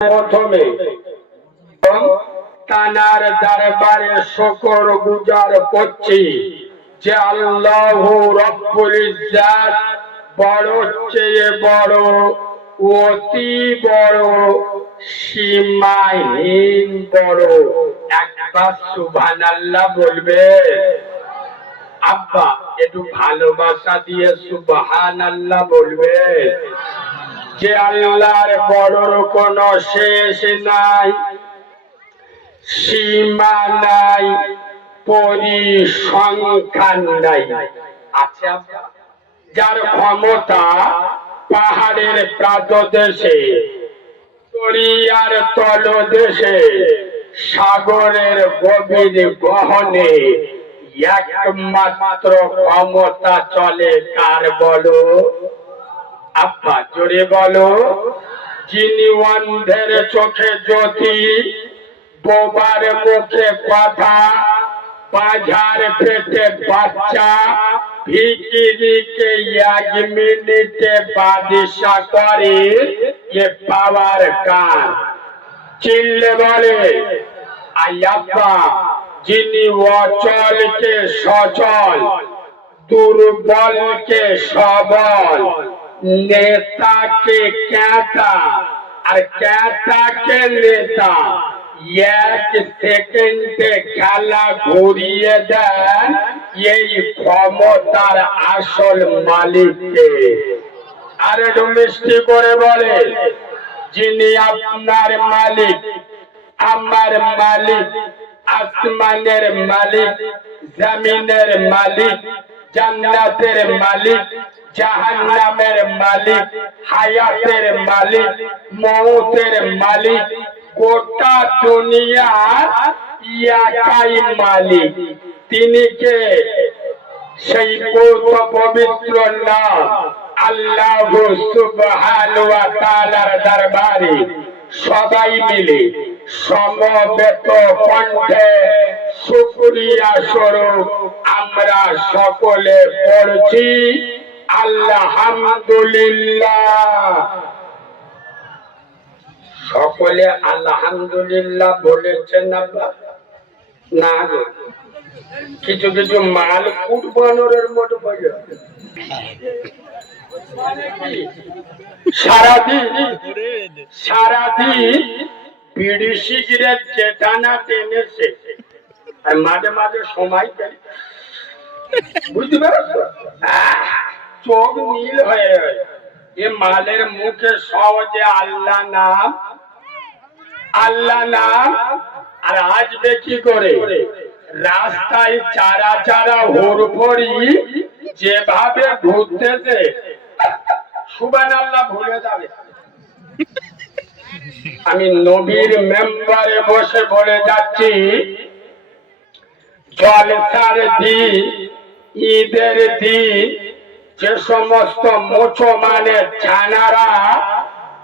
প্রথমে তানার দরবারে শুকর গুজার করছি যে আল্লাহ রব্বুল ইজ্জাত বড় চেয়ে বড়, অতি বড়, সীমাহীন বড়। একবার সুবহানাল্লাহ বলবে? আব্বা একটু ভালোবাসা দিয়ে সুবহানাল্লাহ বলবে? যে আল্লাহর বড়র কোনো শেষ নাই, সীমা নাই, পরিসংখ্যান নাই। আচ্ছা, যার ক্ষমতা পাহাড়ের প্রান্তদেশে, দরিয়ার তলদেশে, সাগরের গভীর গহনে একমাত্র ক্ষমতা চলে কার বলো? আব্বা জোরে বলো। যিনি অন্ধের চোখে জ্যোতি, বোবার মুখে কথা, বাজার পেটে বাচ্চা, ভিখিরিকে এক মিনিটে বাদশা করে, এ পাওয়ার কার? চিল্লে বলে আল্লাহ। যিনি অচলকে সচল, দুর্বলকে সবল, নেতাকে ক্যাটা আর ক্যাটাকে নেতা, এক সেকেন্ডে খেলা ঘুরিয়ে দেন, এই ক্ষমতার আসল মালিককে। আর একটু মিষ্টি করে বলে, যিনি আপনার মালিক, আমার মালিক, আসমানের মালিক, জমিনের মালিক, জান্নাতের মালিক, জাহান্নামের মালিক, হায়াতের মালিক, মৌতের মালিক, গোটা দুনিয়ার একাই মালিক। তিনি কে? সেই পবিত্র নাম আল্লাহ সুবহানাহু ওয়া তাআলার দরবারে সবাই মিলে সমবেত কণ্ঠে শুকরিয়া স্বরূপ আমরা সকলে পড়ছি আলহামদুলিল্লাহ। সকলে আলহামদুলিল্লাহ বলেছেন না? কিছু কিছু মাল কুটবানোরের মতো বলে সারাদিন বিড়ি সিগারেট চেটানা টেনেছে, আর মাঝে মাঝে সময় পেলে, বুঝতে পারছো, চোখ নীল হয়ে এ মালের মুখে সহজে আল্লাহ নাম, আল্লাহ নাম। আর আসবে কি করে? রাস্তায় চারা চারা হুড়ফড়ি যেভাবে ঘুরতেছে, সুবহানাল্লাহ ভুলে যাবে। আমি নবীর মেম্বারে বসে বলে যাচ্ছি, জলসার দিন, ঈদের দিন যে সমস্ত মুসলমানের ছানারা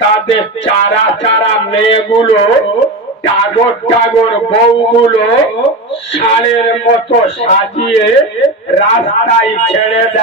তাদের চারা চারা মেয়েগুলো, টাগর টাগর বউগুলো ষাঁড়ের মতো সাজিয়ে রাস্তায় ছেড়ে দেয়।